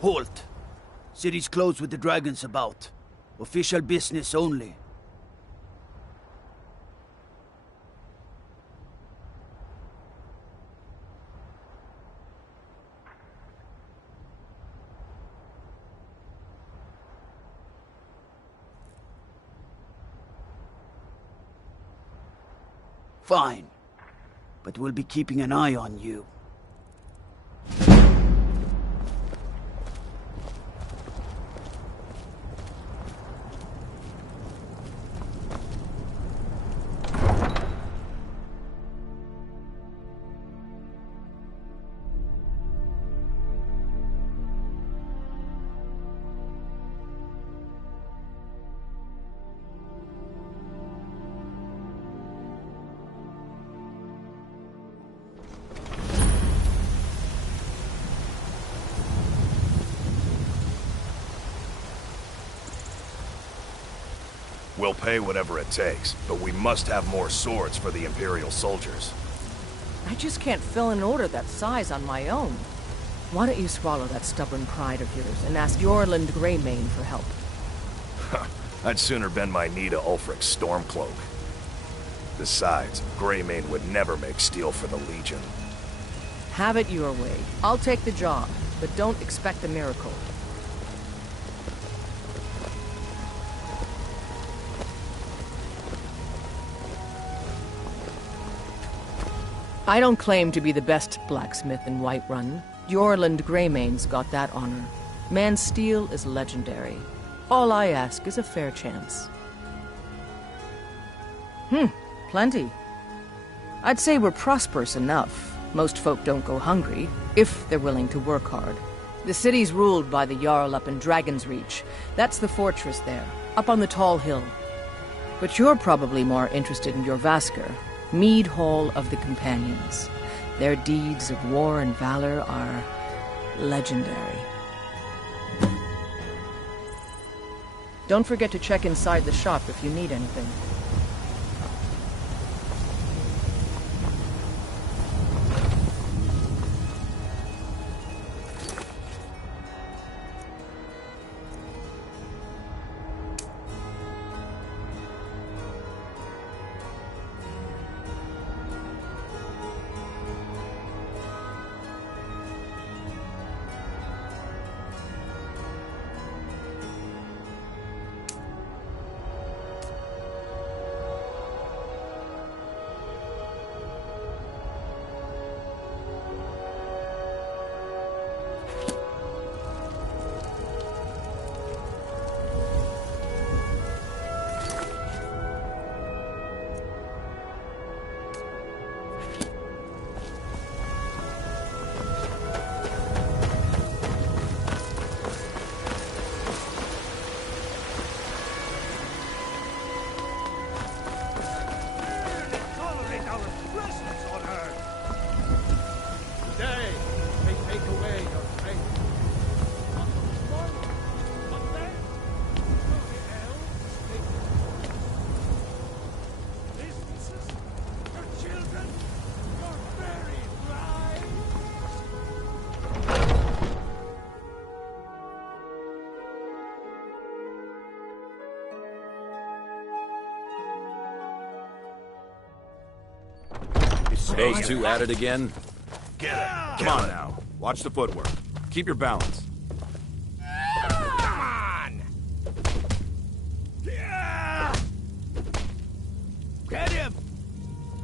Halt. City's closed with the dragons about. Official business only. Fine. But we'll be keeping an eye on you. We'll pay whatever it takes, but we must have more swords for the Imperial soldiers. I just can't fill an order that size on my own. Why don't you swallow that stubborn pride of yours and ask Yorland Greymane for help? I'd sooner bend my knee to Ulfric's Stormcloak. Besides, Greymane would never make steel for the Legion. Have it your way. I'll take the job, but don't expect a miracle. I don't claim to be the best blacksmith in Whiterun. Yorland Greymane's got that honor. Man's steel is legendary. All I ask is a fair chance. Plenty. I'd say we're prosperous enough. Most folk don't go hungry, if they're willing to work hard. The city's ruled by the Jarl up in Dragon's Reach. That's the fortress there, up on the tall hill. But you're probably more interested in Jorrvaskr, Mead Hall of the Companions. Their deeds of war and valor are legendary. Don't forget to check inside the shop if you need anything. Those two at it again? Get it! Come on now. Watch the footwork. Keep your balance. Come on! Get him!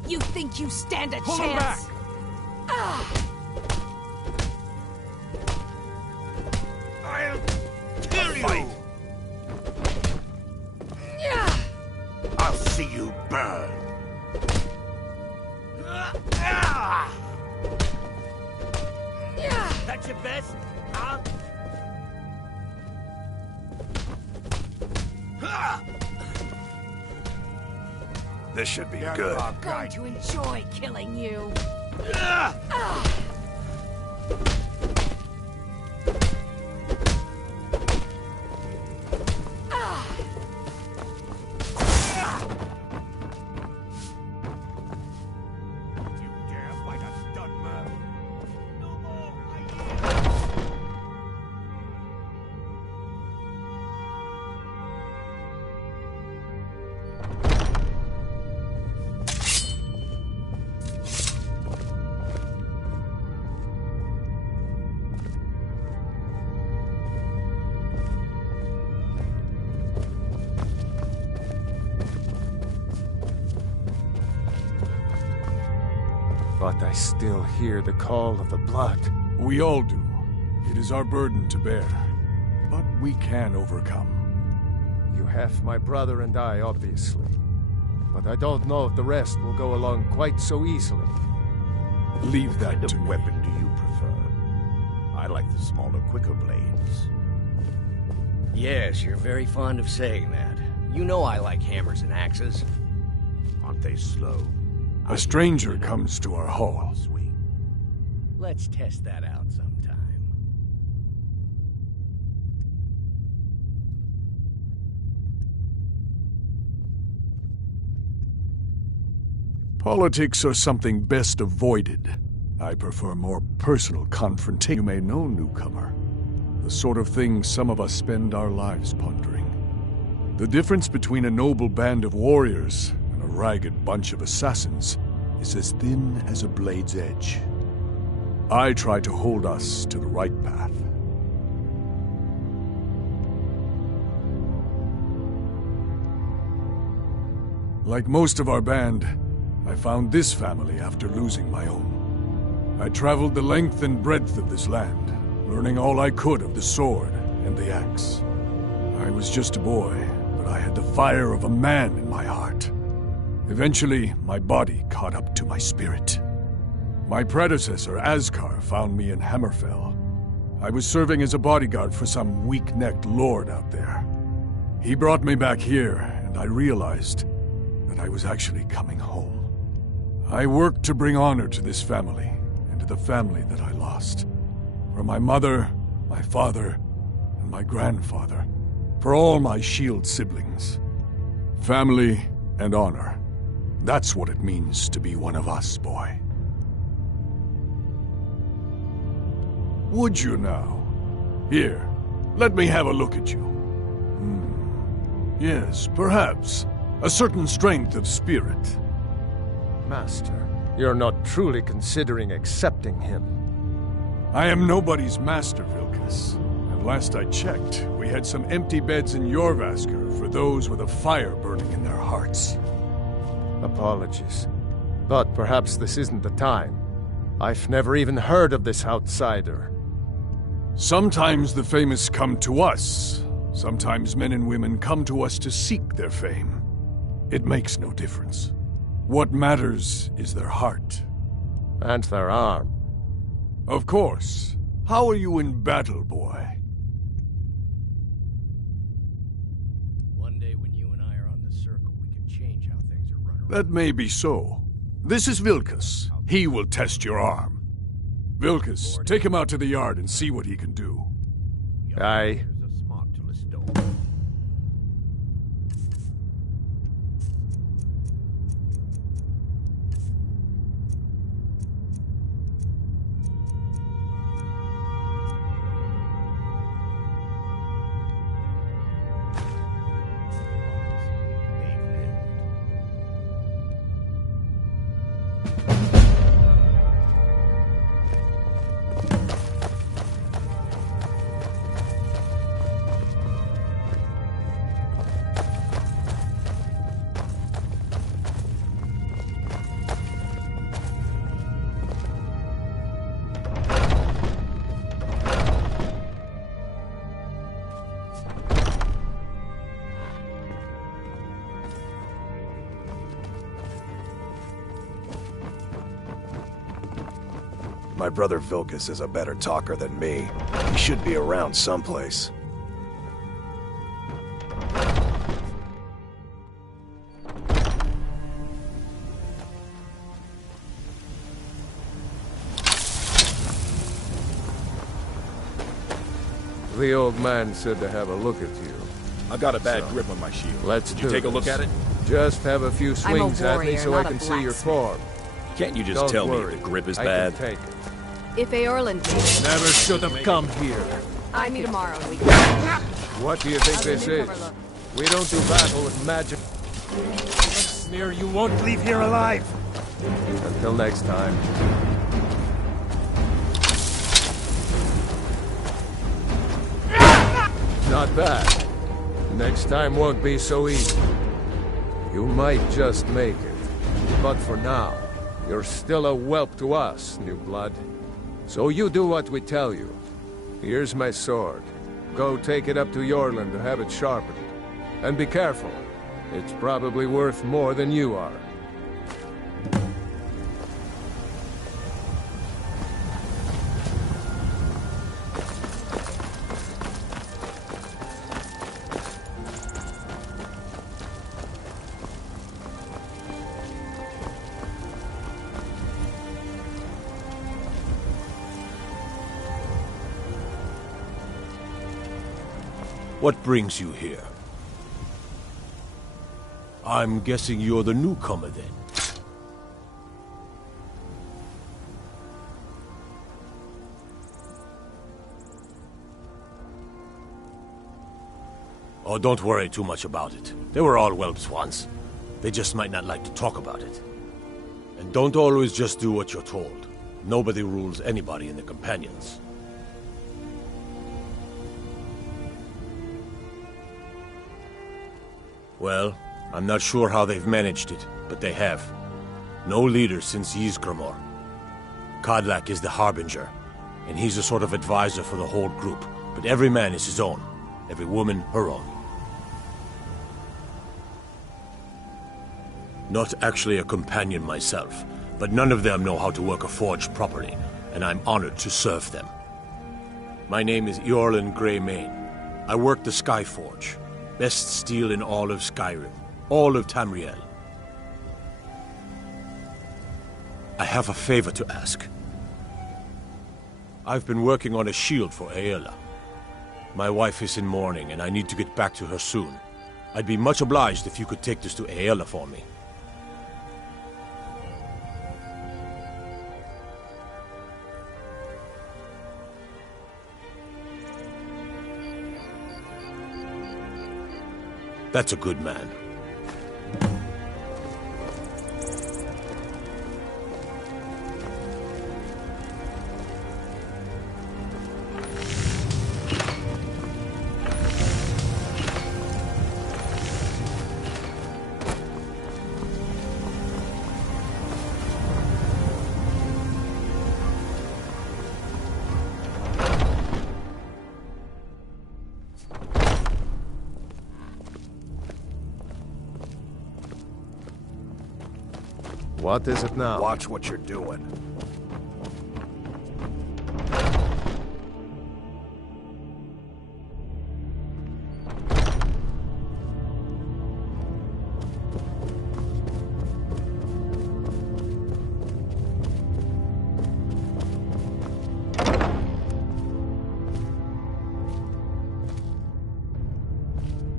You think you stand a Pull him back! chance? I'll kill you! I'll see you burn! That's your best, huh? This should be good. I'm going to enjoy killing you. But I still hear the call of the blood. We all do. It is our burden to bear. But we can overcome. You have my brother and I, obviously. But I don't know if the rest will go along quite so easily. Leave that What to kind of me. weapon do you prefer? I like the smaller, quicker blades. Yes, you're very fond of saying that. You know I like hammers and axes. Aren't they slow? A stranger comes to our hall. Swing. Let's test that out sometime. Politics are something best avoided. I prefer more personal confrontation. You may know, newcomer. The sort of thing some of us spend our lives pondering. The difference between a noble band of warriors and a ragged bunch of assassins is as thin as a blade's edge. I try to hold us to the right path. Like most of our band, I found this family after losing my own. I traveled the length and breadth of this land, learning all I could of the sword and the axe. I was just a boy, but I had the fire of a man in my heart. Eventually, my body caught up to my spirit. My predecessor, Askar, found me in Hammerfell. I was serving as a bodyguard for some weak-necked lord out there. He brought me back here, and I realized that I was actually coming home. I worked to bring honor to this family, and to the family that I lost. For my mother, my father, and my grandfather. For all my shield siblings. Family and honor. That's what it means to be one of us, boy. Would you now? Here, let me have a look at you. Yes, perhaps. A certain strength of spirit. Master, you're not truly considering accepting him. I am nobody's master, Vilkas. And last I checked, we had some empty beds in Jorvaskr for those with a fire burning in their hearts. Apologies. But perhaps this isn't the time. I've never even heard of this outsider. Sometimes the famous come to us. Sometimes men and women come to us to seek their fame. It makes no difference. What matters is their heart. And their arm. Of course. How are you in battle, boy? One day when you and I are on the circle, we can change how things are run around. That may be so. This is Vilkas. He will test your arm. Vilkas, take him out to the yard and see what he can do. Aye. There's a smart to a stone. My brother Vilkas is a better talker than me. He should be around someplace. The old man said to have a look at you. I got a bad grip on my shield. Let's Did do you take a look this. at it? Just have a few I'm a swings at me warrior, so I not a can see your blacksmith. form. Can't you just Don't tell worry. me the grip is I bad? can take it. If Eorlund takes it, Never should have come here. I me tomorrow and we can... What do you think I'll this let is? me cover look. We don't do battle with magic. Sneer, you won't leave here alive. Until next time. Not bad. Next time won't be so easy. You might just make it. But for now, You're still a whelp to us, new blood. So you do what we tell you. Here's my sword. Go take it up to Yorland to have it sharpened. And be careful. It's probably worth more than you are. What brings you here? I'm guessing you're the newcomer, then. Oh, don't worry too much about it. They were all whelps once. They just might not like to talk about it. And don't always just do what you're told. Nobody rules anybody in the Companions. Well, I'm not sure how they've managed it, but they have. No leader since Ysgramor. Kodlak is the Harbinger, and he's a sort of advisor for the whole group, but every man is his own. Every woman, her own. Not actually a companion myself, but none of them know how to work a forge properly, and I'm honored to serve them. My name is Eorlin Greymane. I work the Skyforge. Best steel in all of Skyrim. All of Tamriel. I have a favor to ask. I've been working on a shield for Aela. My wife is in mourning, and I need to get back to her soon. I'd be much obliged if you could take this to Aela for me. That's a good man. What is it now? Watch what you're doing.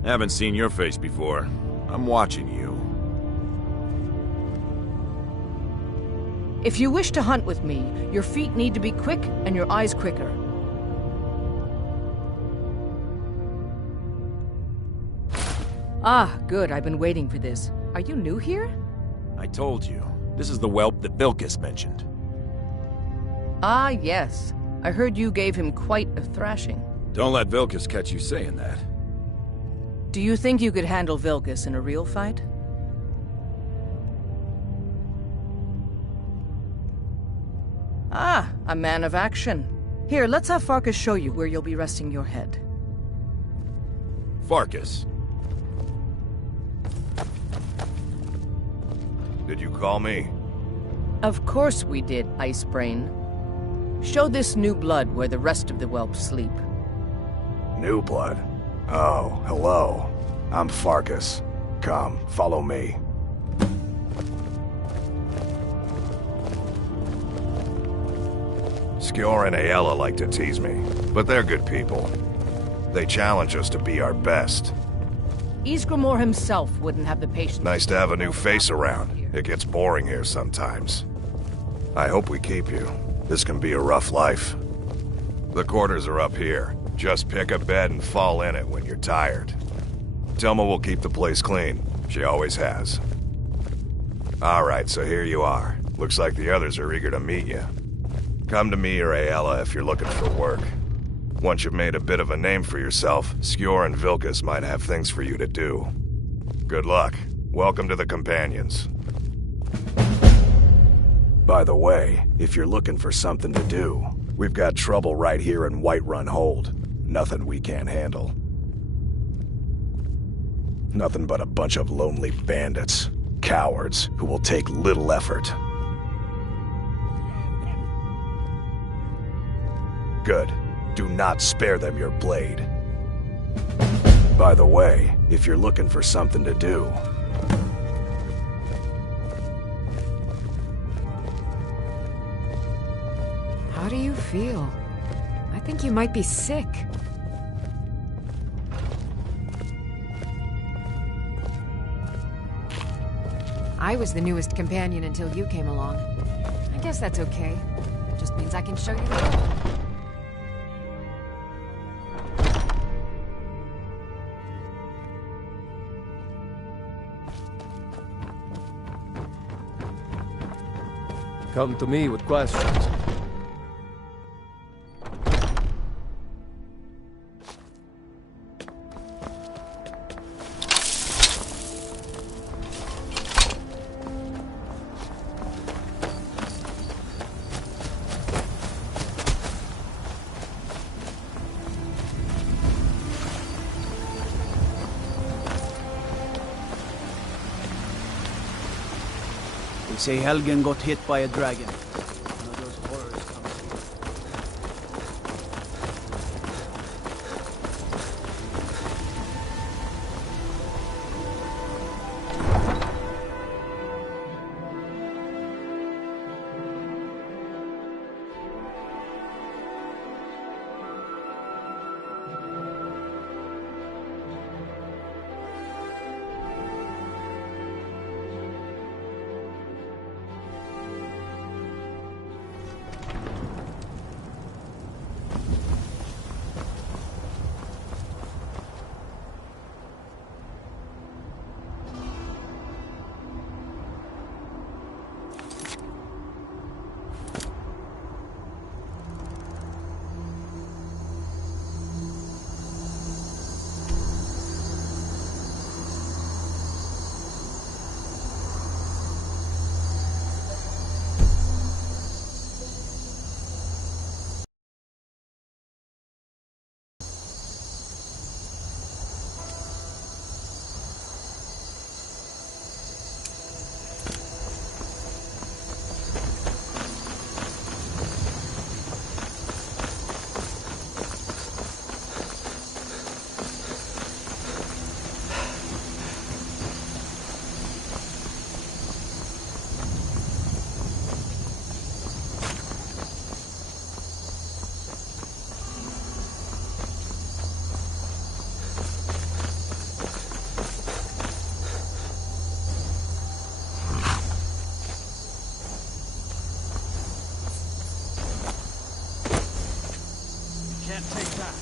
Haven't seen your face before. I'm watching you. If you wish to hunt with me, your feet need to be quick and your eyes quicker. Ah, good. I've been waiting for this. Are you new here? I told you. This is the whelp that Vilkas mentioned. Ah, yes. I heard you gave him quite a thrashing. Don't let Vilkas catch you saying that. Do you think you could handle Vilkas in a real fight? Ah, a man of action. Here, let's have Farkas show you where you'll be resting your head. Farkas. Did you call me? Of course we did, Icebrain. Show this new blood where the rest of the whelps sleep. New blood? Oh, hello. I'm Farkas. Come, follow me. Skjor and Aela like to tease me, but they're good people. They challenge us to be our best. Ysgramor himself wouldn't have the patience. Nice to have a new face around. It gets boring here sometimes. I hope we keep you. This can be a rough life. The quarters are up here. Just pick a bed and fall in it when you're tired. Telma will keep the place clean. She always has. Alright, so here you are. Looks like the others are eager to meet you. Come to me or Aela if you're looking for work. Once you've made a bit of a name for yourself, Skjor and Vilkas might have things for you to do. Good luck. Welcome to the Companions. By the way, if you're looking for something to do, we've got trouble right here in Whiterun Hold. Nothing we can't handle. Nothing but a bunch of lonely bandits. Cowards who will take little effort. Good. Do not spare them your blade. By the way, if you're looking for something to do... How do you feel? I think you might be sick. I was the newest companion until you came along. I guess that's okay. It just means I can show you the way. Come to me with questions. They say Helgen got hit by a dragon. One of those horrors comes here. Can't take that.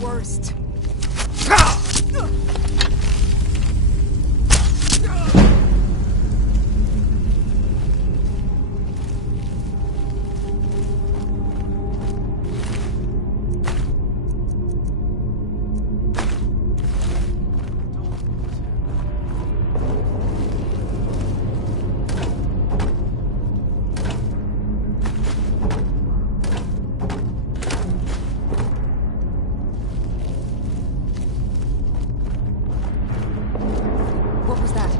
worst. What was that?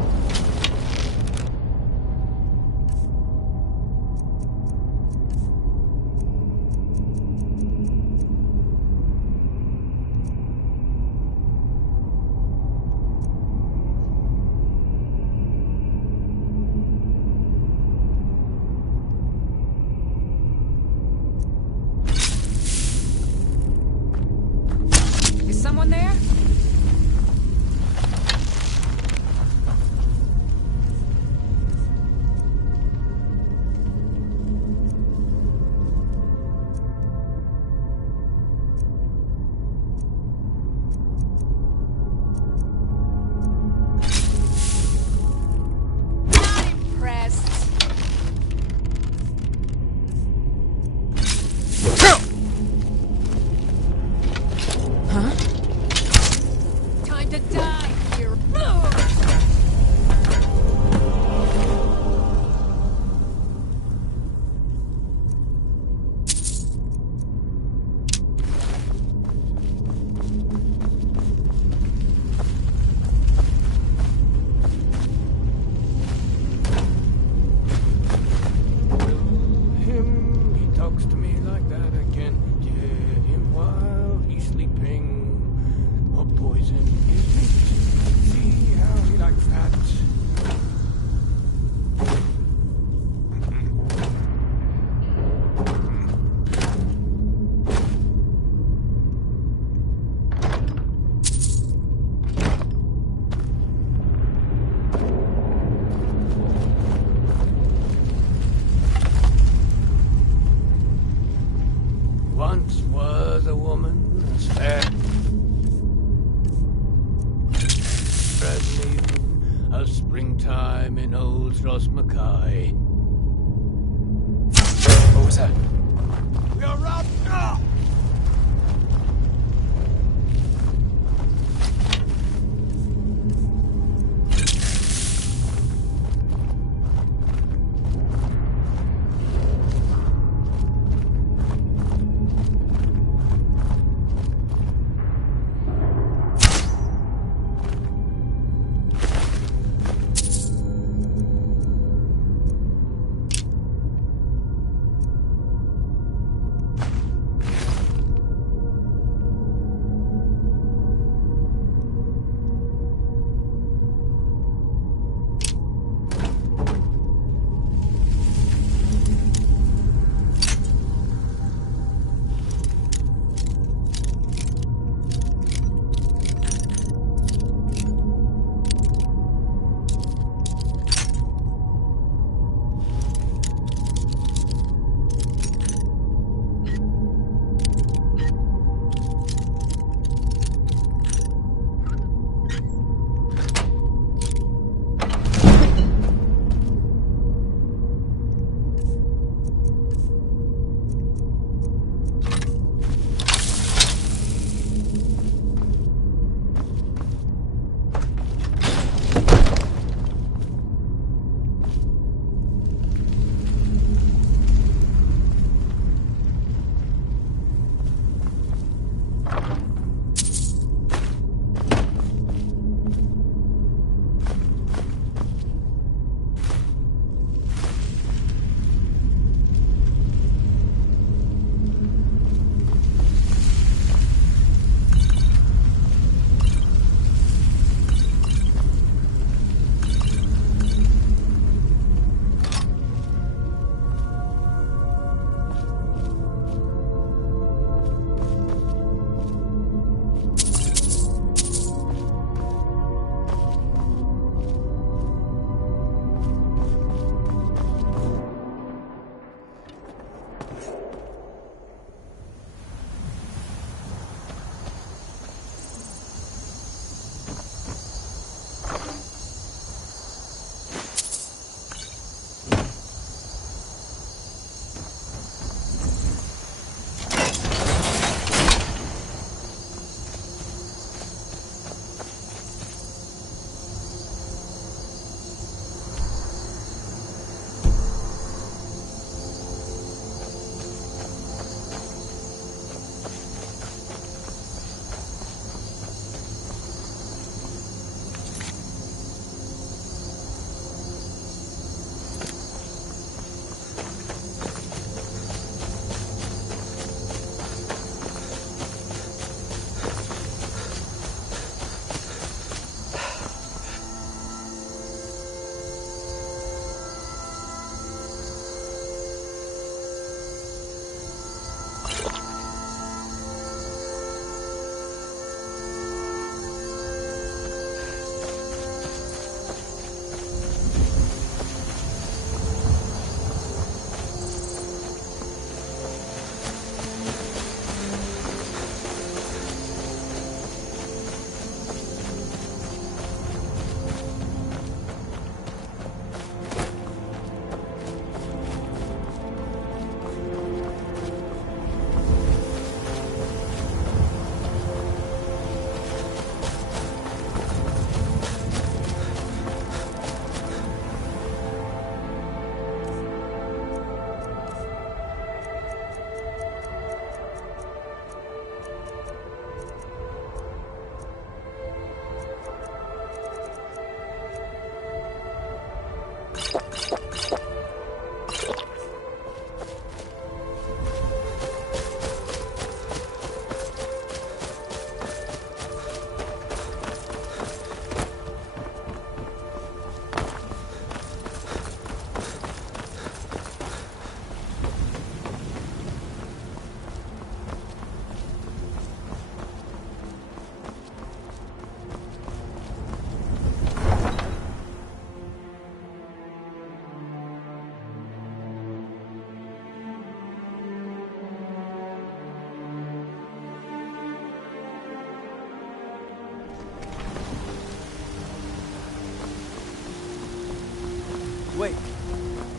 Is someone there? A springtime in old Rosmakai. What was that? We are robbed now!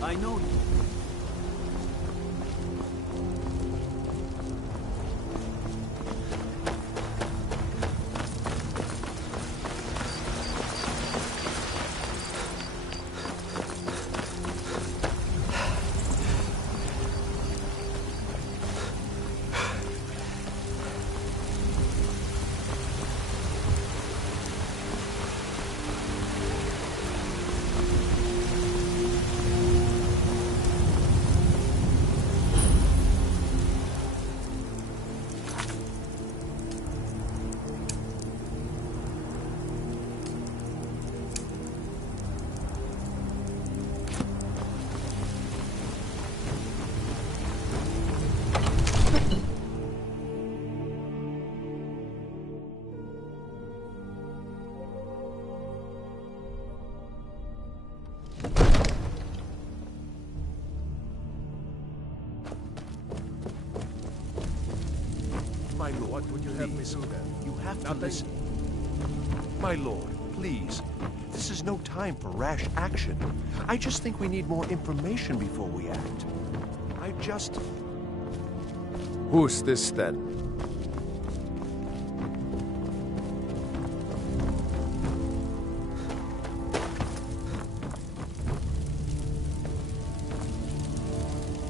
I know you. My lord, what would you have me do then? You have to listen. My lord, please. This is no time for rash action. I just think we need more information before we act. Who's this then?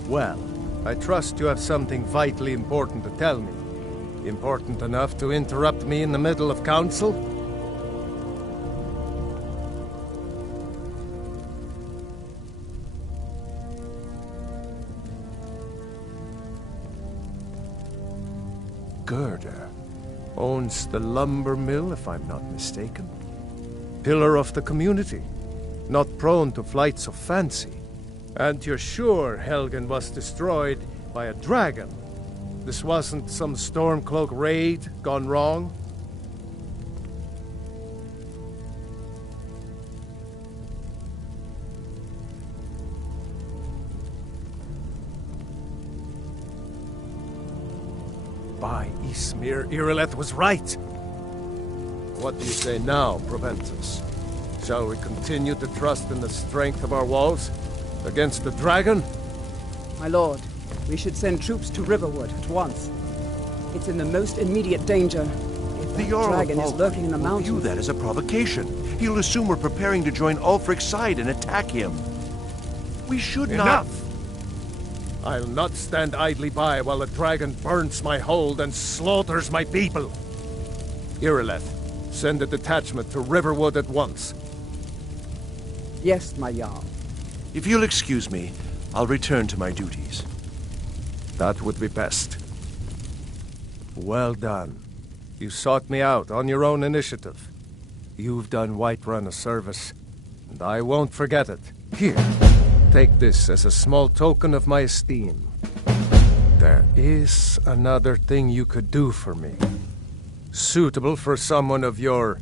Well, I trust you have something vitally important to tell me. Important enough to interrupt me in the middle of council? Gerda owns the lumber mill, if I'm not mistaken. Pillar of the community, not prone to flights of fancy. And you're sure Helgen was destroyed by a dragon? This wasn't some Stormcloak raid gone wrong? By Ysmir, Irileth was right. What do you say now, Proventus? Shall we continue to trust in the strength of our walls against the dragon? My lord, we should send troops to Riverwood at once. It's in the most immediate danger. If the dragon is lurking in the mountains... will view that as a provocation. He'll assume we're preparing to join Ulfric's side and attack him. We should not... Enough! I'll not stand idly by while the dragon burns my hold and slaughters my people. Irileth, send a detachment to Riverwood at once. Yes, my Jarl. If you'll excuse me, I'll return to my duties. That would be best. Well done. You sought me out on your own initiative. You've done Whiterun a service, and I won't forget it. Here, take this as a small token of my esteem. There is another thing you could do for me. Suitable for someone of your